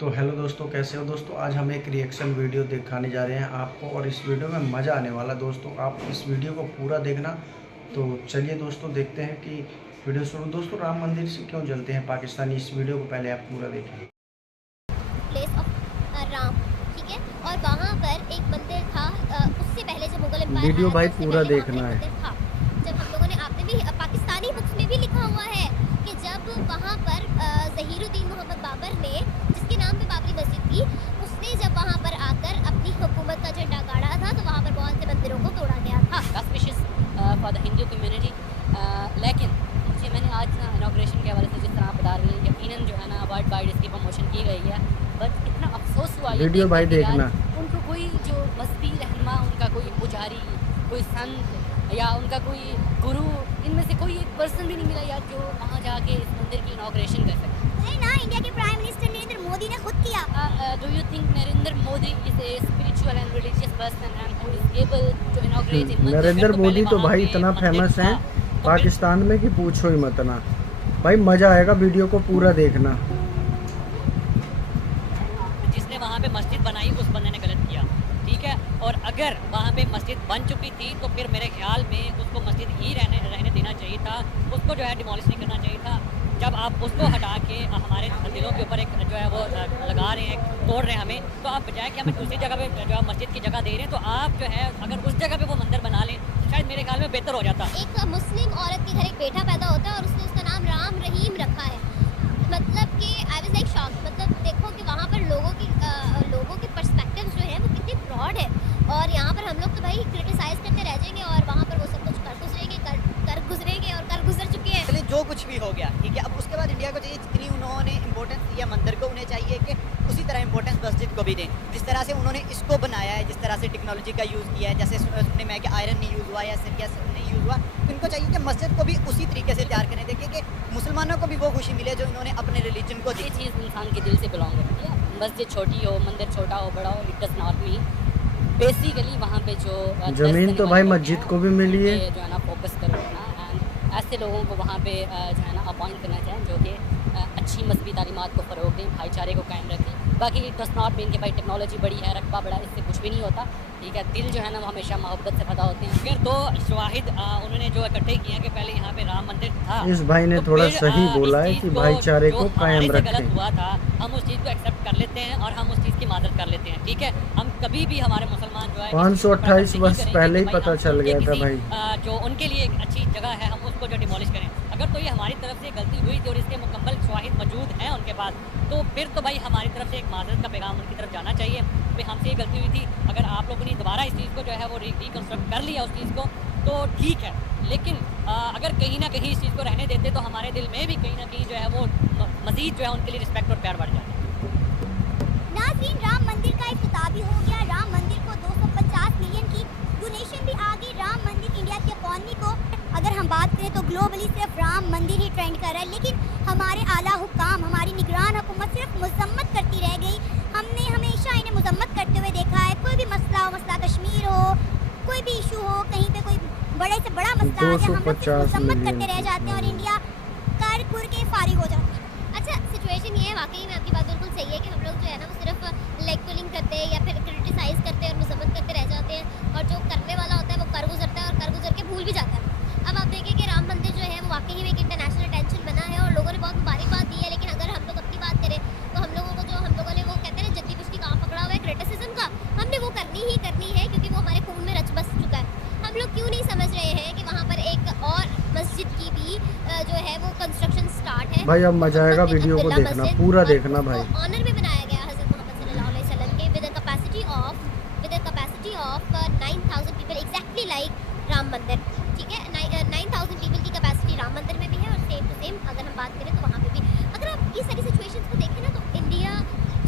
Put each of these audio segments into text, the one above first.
तो हेलो दोस्तों, कैसे हो दोस्तों। आज हम एक रिएक्शन वीडियो दिखाने जा रहे हैं आपको और इस वीडियो में मज़ा आने वाला दोस्तों। आप इस वीडियो को पूरा देखना। तो चलिए दोस्तों देखते हैं कि वीडियो शुरू। दोस्तों, राम मंदिर से क्यों जलते हैं पाकिस्तानी, इस वीडियो को पहले आप पूरा देखें। प्लेस ऑफ राम, ठीक है। और वहाँ पर एक मंदिर था, उससे पहले जब मुगल एम्पायर वीडियो आया था भाई उससे पूरा पहले वहाँ पर देखना एक है। मंदिर था। जब हम लोगों ने, आपने भी पाकिस्तानी बुक्स में भी लिखा हुआ है कि जब वहाँ पर ज़हीरुद्दीन मोहम्मद बाबर ने, जिसके नाम पे बाबरी मस्जिद थी, उसने जब वहाँ पर आकर अपनी हुकूमत का झंडा गाड़ा था तो वहाँ पर बहुत से मंदिरों को तोड़ा गया था। Auspicious for the Hindu community. लेकिन मुझे मैंने आज ना इनॉग्रेशन के हवाले से जिस तरह आप बता रही हैं, यकीनन जो है ना वर्ल्ड वाइड इसकी प्रमोशन की गई है, बट इतना अफसोस हुआ ये वीडियो भाई देख कर कि देखना। यार उनको कोई जो मजहबी रहनुमा, उनका कोई पुजारी, कोई संत या उनका कोई गुरु, इनमें से कोई एक पर्सन भी नहीं मिला यार जो वहाँ जाके इस मंदिर की इनॉग्रेशन कर सके। नहीं ना, इंडिया के प्राइम मिनिस्टर नरेंद्र मोदी ने खुद किया। Do you think Narendra Modi is a spiritual and religious person and who is able to inaugurate in mandir? Narendra Modi तो भाई इतना फेमस है पाकिस्तान में कि पूछो ही मत ना। भाई मज़ा आएगा, वीडियो को पूरा देखना। जिसने वहाँ पे मस्जिद बनाई उस बंदे ने गलत किया, ठीक है। और अगर वहाँ पे मस्जिद बन चुकी थी तो फिर मेरे ख्याल में उसको मस्जिद ही रहने देना चाहिए था, उसको जो है डिमोलिश नहीं करना चाहिए था। जब आप उसको हटा के हमारे दिलों के ऊपर एक जो है वो लगा रहे हैं, तोड़ रहे हैं हमें, तो आप बजाय कि हमें दूसरी जगह पे जो है मस्जिद की जगह दे रहे हैं, तो आप जो है अगर उस जगह पे वो मंदिर बना लें शायद मेरे ख्याल में बेहतर हो जाता। एक मुस्लिम औरत के घर एक बेटा पैदा होता है और उसने उसका नाम राम रहीम रखा है। मतलब कि आई वाज लाइक शॉक। मतलब देखो कि वहाँ पर लोगों के पर्सपेक्टिव्स जो है वो कितनी ब्रॉड है, और यहाँ पर हम लोग तो भाई क्रिटिसाइज करते रह जाएंगे और वहाँ पर वो सब कुछ कर गुजरेंगे और कर गुजर चुके हैं। चलिए जो कुछ भी हो गया, ठीक है। अब उसके बाद इंडिया को चाहिए, जितनी उन्होंने इंपॉर्टेंस दिया मंदिर को, उन्हें चाहिए कि उसी तरह इंपॉर्टेंस मस्जिद को भी दें। जिस तरह से उन्होंने इसको बनाया है, जिस तरह से टेक्नोलॉजी का यूज़ किया है, जैसे सुनने में कि आयरन नहीं यूज़ हुआ या सरिया नहीं यूज़ हुआ, इनको चाहिए कि मस्जिद को भी उसी तरीके से तैयार करें। देखिए कि मुसलमानों को भी वो खुशी मिले जो इन्होंने अपने रिलीजन को दी। ये चीज़ इंसान के दिल से बिलोंग करती है। मस्जिद छोटी हो, मंदिर छोटा हो, बड़ा हो, it does not mean. Basically वहाँ पे जो ज़मीन तो भाई मस्जिद को भी मिली है, जो है ना फोकस करो ना, एंड ऐसे लोगों को वहाँ पे जो है ना अपॉइंट करना चाहिए जो कि अच्छी मजहबी तालीमात को फ़रोग दें, भाईचारे को कायम रखें। बाकी इट डज नॉट मीन कि भाई टेक्नोलॉजी बड़ी है, रकबा बड़ा है, इससे कुछ भी नहीं होता, ठीक है। दिल जो है ना वो हमेशा मोहब्बत से पैदा होते हैं। फिर दो शवाहिद उन्होंने जो इकट्ठे किए कि पहले यहाँ पे राम मंदिर था। इस भाई ने तो थोड़ा फिर, सही बोला है इस कि चीज़ भाईचारे जो को हमारे कायम से गलत रखें। हुआ था, हम उस चीज़ को एक्सेप्ट कर लेते हैं और हम उस चीज़ की मदद कर लेते हैं, ठीक है। हम कभी भी हमारे मुसलमान जो है 528 वर्ष पहले ही पता चल गया था भाई। जो उनके लिए एक अच्छी जगह है, हम उसको जो डिमोलिश करें। अगर तो ये हमारी तरफ से गलती हुई थी और इसके मुकम्मल शवाहिद मौजूद हैं उनके पास, तो फिर तो भाई हमारी तरफ से एक माज़रत का पैगाम उनकी तरफ जाना चाहिए भाई हमसे ये गलती हुई थी। अगर आप लोगों ने दोबारा इस चीज़ को जो है वो रिकन्स्ट्रक्ट कर लिया उस चीज़ को, तो ठीक है। लेकिन अगर कहीं ना कहीं इस चीज़ को रहने देते तो हमारे दिल में भी कहीं ना कहीं जो है वो मज़ीद जो है उनके लिए रिस्पेक्ट और प्यार बढ़ जाता। नाज़रीन, राम मंदिर का इफ्तिताह भी हो गया। राम मंदिर को 250 मिलियन की डोनेशन भी आ गई। राम मंदिर इंडिया की इकॉनमी को, अगर हम बात करें तो ग्लोबली सिर्फ राम मंदिर ही ट्रेंड कर रहा है, लेकिन हमारे आला हुकाम, हमारी निगरान हुकूमत सिर्फ मजम्मत करती रह गई। हमने हमेशा इन्हें मजम्मत करते हुए देखा है। कोई भी मसला हो, मसला कश्मीर हो, कोई भी इशू हो, कहीं पे कोई बड़े से बड़ा मसला आ जाए, हम लोग सिर्फ मजम्मत करते रह जाते हैं और इंडिया कर कुर के फारिग हो जाता है। अच्छा, सिचुएशन ये है, वाकई में आपकी बात बिल्कुल सही है कि हम लोग जो है ना वो सिर्फ लेग पुलिंग करते हैं या फिर क्रिटिसाइज़ करते हैं और मजम्मत करते रह जाते हैं, और जो करने वाला होता है वो कर गुजरता है और कर गुजर के भूल भी जाता है। अब आप देखें कि राम मंदिर जो है वो वाकई में एक इंटरनेशनल अटेंशन बना है और लोगों ने बहुत मुबारकबाद दी है। लेकिन अगर हम लोग अपनी बात करें तो हम लोगों ने वो कहते हैं ना जद्दी पुश्ती काम पकड़ा हुआ है क्रिटिसिज्म का, हमने वो करनी है क्योंकि वो हमारे खून में रच बस चुका है। हम लोग क्यों नहीं समझ रहे हैं कि वहाँ पर एक और मस्जिद की भी जो है वो कंस्ट्रक्शन स्टार्ट है। भाई अब मजा आएगा, वीडियो को देखना, पूरा देखना भाई। ऑनर में बनाया गया हज़रत मोहम्मद सल्लल्लाहु अलैहि वसल्लम के with a capacity of 9000 people, exactly like Ram मंदिर, ठीक है। 9000 पीपल की कैपेसिटी राम मंदिर में भी है और सेम टू सेम अगर हम बात करें तो वहाँ पे भी। अगर आप ये सारी सिचुएशंस को देखें ना तो इंडिया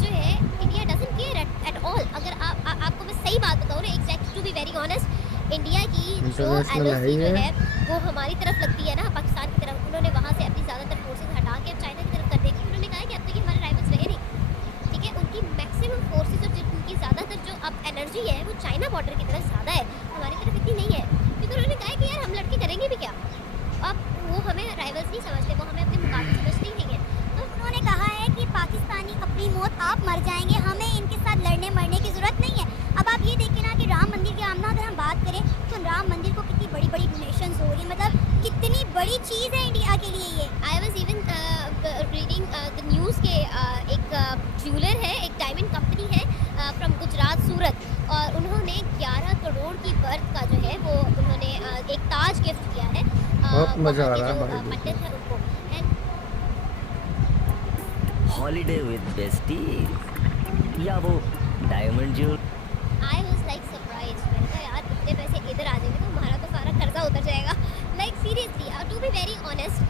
जो है, India doesn't care at all. अगर आपको मैं सही बात बताऊँ ना, exact to be very honest, India की जो एलओसी जो है वो हमारी तरफ लगती है ना, पाकिस्तान की तरफ। उन्होंने वहाँ से अपनी ज़्यादातर फोर्सेज हटा के अब चाइना की तरफ कर देगी। उन्होंने कहा है कि अब तक ये हमारे राइवल्स रहे नहीं, ठीक है। उनकी मैक्सिमम फोर्सेज और उनकी ज़्यादातर जो अब एनर्जी है वो चाइना बॉर्डर की तरफ ज़्यादा है, हमारी तरफ इतनी नहीं है। क्योंकि उन्होंने कहा है कि यार हम लड़के करेंगे भी क्या, अब वो हमें राइवल्स नहीं समझते, वो हमें अपने मुकाबले समझते ही नहीं है। तो उन्होंने कहा है कि पाकिस्तानी अपनी मौत आप मर जाएंगे, हमें इनके साथ लड़ने मरने की ज़रूरत नहीं है। अब आप ये देखिए ना कि राम मंदिर की आमना अगर हम बात करें तो राम मंदिर को कितनी बड़ी बड़ी डोनेशंस हो रही है, मतलब कितनी बड़ी चीज़ है इंडिया के लिए ये। I was even reading the news के एक ज्वेलर है, एक डायमंड कंपनी है फ्रॉम गुजरात सूरत, और उन्होंने 11 करोड़ की वर्थ का जो है वो उन्होंने एक ताज गिफ्ट किया है। बहुत मज़ा आ रहा है जो भाई। पंडित है उनको। हॉलीडे विद बेस्टीज या वो diamond jewel. I was like surprised, मैंने कहा यार इतने पैसे इधर आ जाएंगे तो हमारा तो सारा कर्जा उतर जाएगा। Like seriously to be very honest,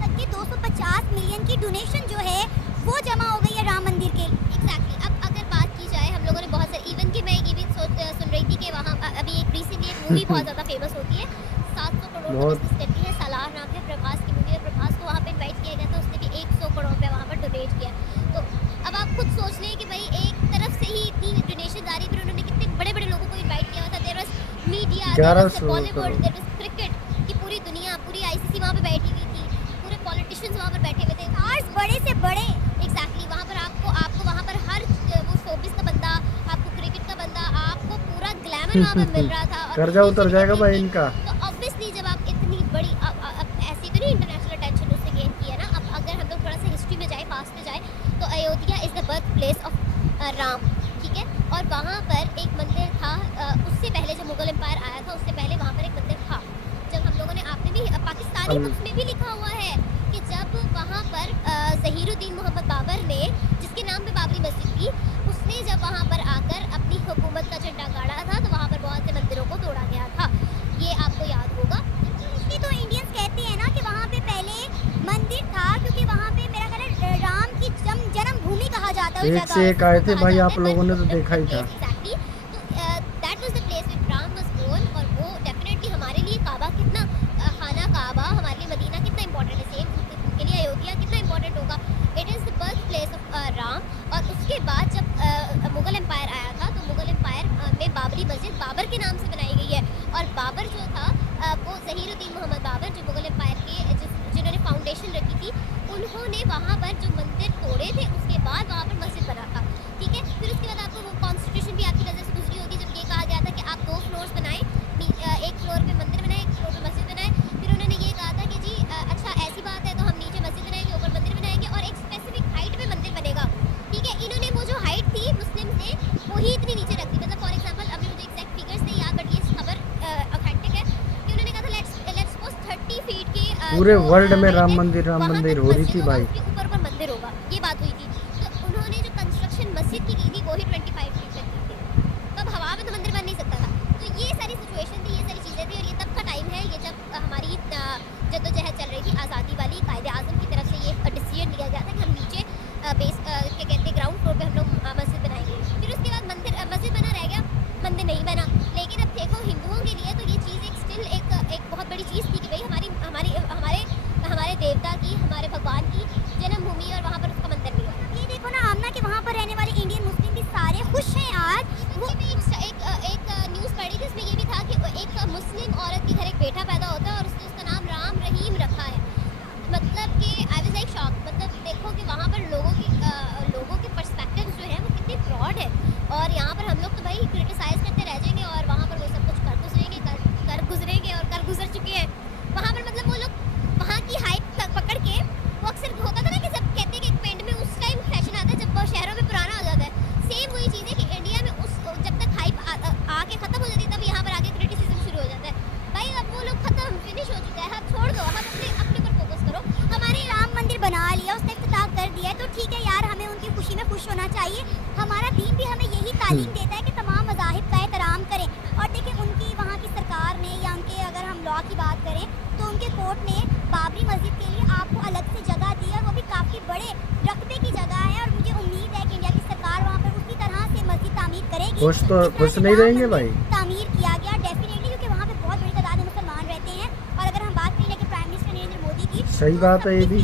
तक के 250 मिलियन की डोनेशन जो है वो जमा हो गई है राम मंदिर के। एग्जैक्टली। अब अगर बात की जाए, हम लोगों ने बहुत सारे इवन कि मैं ये भी सुन रही थी कि वहाँ अभी एक रिसेंटली एक मूवी बहुत ज़्यादा फेमस होती है, 700 करोड़ का बिजनेस करती है, सालार नाम है, प्रभास की मूवी है। प्रभास को वहाँ पे इन्वाइट किया गया था, उसने भी 100 करोड़ रुपया वहाँ पर डोनेट किया। तो अब आप खुद सोच लें कि भाई एक तरफ से ही इतनी डोनेशन आ रही, फिर उन्होंने कितने बड़े बड़े लोगों को इन्वाइट किया हुआ था। There was media, there was Bollywood, there was cricket की पूरी दुनिया, पूरी आईसीसी वहाँ पे बैठी हुई थी, पूरे पॉलिटिशियंस वहाँ पर बैठे हुए थे, स्टार्स बड़े से बड़े। एग्जैक्टली। वहाँ पर आपको वहाँ पर हर वो शोबिस का बंदा, आपको क्रिकेट का बंदा, आपको पूरा ग्लैमर वहाँ पर मिल रहा था। और कर्जा उतर जाएगा भाई इनका। तो ऑब्वियसली जब आप इतनी बड़ी अब ऐसी तो नहीं इंटरनेशनल अटेंशन उससे गेन किया ना। अब अगर हम लोग थोड़ा सा हिस्ट्री में जाए, पास्ट में जाए, तो Ayodhya is the birth place of Ram, ठीक है। और वहाँ पर एक मंदिर था, उससे पहले जब मुगल एम्पायर आया था उससे पहले वहाँ पर एक मंदिर था। जब हम लोगों ने, आपने भी पाकिस्तानी बुक्स में भी लिखा हुआ है कि जब वहाँ पर ज़हीरुद्दीन मोहम्मद बाबर ने, जिसके नाम पे बाबरी मस्जिद थी, उसने जब वहाँ पर आकर अपनी हुकूमत का झंडा गाड़ा था तो वहाँ पर बहुत से मंदिरों को तोड़ा गया था। ये आपको याद होगा। इसलिए तो इंडियंस कहते हैं ना कि वहाँ पे पहले मंदिर था, क्योंकि वहाँ पे मेरा ख्याल है राम की जन्मभूमि कहा जाता है। एक से एक आए थे भाई, आप लोगों ने तो देखा ही था। एग्जैक्टली। तो that was the place where Ram was born, और वो डेफिनेटली हमारे लिए काबा कितना, खाना काबा हमारे लिए मदीना कितना इंपॉर्टेंट है, सेम उनके लिए अयोध्या कितना इंपॉर्टेंट होगा। It is the birth place of Ram. और उसके बाद जब मुगल एम्पायर आया था तो मुगल एम्पायर में बाबरी मस्जिद बाबर के नाम से बनाई गई है। और बाबर जो था वो ज़हीरुद्दीन मोहम्मद बाबर, जो मुगल एम्पायर के जिन्होंने फाउंडेशन रखी थी, उन्होंने वहाँ पर जो मंदिर तोड़े थे उसके बाद वहाँ पर मस्जिद बना था, ठीक है। फिर उसके बाद आपको वो कॉन्स्टिट्यूशन भी आपकी नज़र से गुजरी होगी, जब ये कहा गया था कि आप 2 फ्लोर्स बनाएं, एक फ्लोर पे मंदिर बनाएं, एक फ्लोर पे मस्जिद बनाएं। फिर उन्होंने ये कहा था कि जी अच्छा ऐसी बात है तो हम नीचे मस्जिद बनाएंगे, ऊपर मंदिर बनाएंगे, और एक स्पेसिफिक हाइट पे मंदिर बनेगा, ठीक है। इन्होंने वो जो हाइट थी मुस्लिम ने वही इतनी नीचे रख दी। मतलब फॉर एग्जाम्पल, अभी मुझे एग्जैक्ट फिगर्स नहीं याद, बट ये खबर ऑथेंटिक है कि उन्होंने कहा था लेट्स सपोज 30 फीट के पूरे वर्ल्ड में राम मंदिर हो रही थी भाई। उसके ऊपर मंदिर होगा, ये बात हुई थी। तो उन्होंने जो कंस्ट्रक्शन मस्जिद की थी वो ही 25 फीट तक की थी। तो अब हवा में तो मंदिर बन नहीं सकता था। तो ये सारी सिचुएशन थी, ये सारी चीज़ें थी। और ये तब का टाइम है, ये जब हमारी जद्दोजहद चल रही थी आज़ादी वाली, कायदे आज़म की तरफ से ये डिसीजन लिया गया था कि हम नीचे बेस क्या कहते हैं ग्राउंड फ्लोर पे हम लोग मस्जिद बनाएंगे। फिर उसके बाद मस्जिद बना रह गया, मंदिर नहीं बना। लेकिन अब देखो हिंदुओं के लिए तो ये चीज़ एक स्टिल एक बहुत बड़ी चीज़ थी कि भाई हमारे देवता की, हमारे भगवान की जन्मभूमि, और वहाँ पर उसका मंदिर भी है। ये देखो ना आमना कि वहाँ पर रहने वाले इंडियन मुस्लिम भी सारे खुश हैं आज। वो भी एक न्यूज़ पढ़ी थी, उसमें ये भी था कि एक मुस्लिम औरत के घर एक बेटा पैदा होता है और उसने उसका नाम राम रहीम रखा है। मतलब कि आई वाज लाइक शॉक। मतलब देखो कि वहाँ पर लोगों के पर्सपेक्टिव जो है वो कितने ब्रॉड है, और यहाँ पर हम लोग तो भाई क्रिटिसाइज़ करते रह जाएंगे, और वहाँ पर वो सब कुछ कर गुजरेंगे और कर गुजर चुके हैं। वहाँ पर मतलब वो लोग वहाँ की हाइप पकड़ के, वो अक्सर होता था ना कि जब कहते हैं कि एक पेंट में उस टाइम फैशन आता है जब वो शहरों में पुराना हो जाता है। सेम वही चीज़ है कि इंडिया में जब तक हाइप आके ख़त्म हो जाती है तब यहाँ पर आके क्रिटिसिज्म शुरू हो जाता है। भाई अब वो लोग ख़त्म, फिनिश हो चुका है, अब छोड़ दो, हम अपने ऊपर फोकस करो। हमारे राम मंदिर बना लिया, उसने इफ्तिताह कर दिया है, तो ठीक है यार, हमें उनकी खुशी में खुश होना चाहिए। हमारा दीन भी हमें यही तालीम देता है कि तमाम मज़ाहिब का एहतराम करें। और देखिए उनकी वहाँ की सरकार ने, या उनके अगर हम लॉ की बात करें तो उनके कोर्ट ने बाबरी मस्जिद के लिए आपको अलग से जगह दी है, वो भी काफ़ी बड़े रकबे की जगह है। और मुझे उम्मीद है कि इंडिया की सरकार वहाँ पर उसी तरह से मस्जिद तामीर करेगी। खुश नहीं रहेंगे भाई। तामीर किया गया डेफिनेटली, क्योंकि वहाँ पे बहुत बड़ी तादाद में मुसलमान रहते हैं। और अगर हम बात करें कि प्राइम मिनिस्टर नरेंद्र मोदी की, सही बात है ये भी।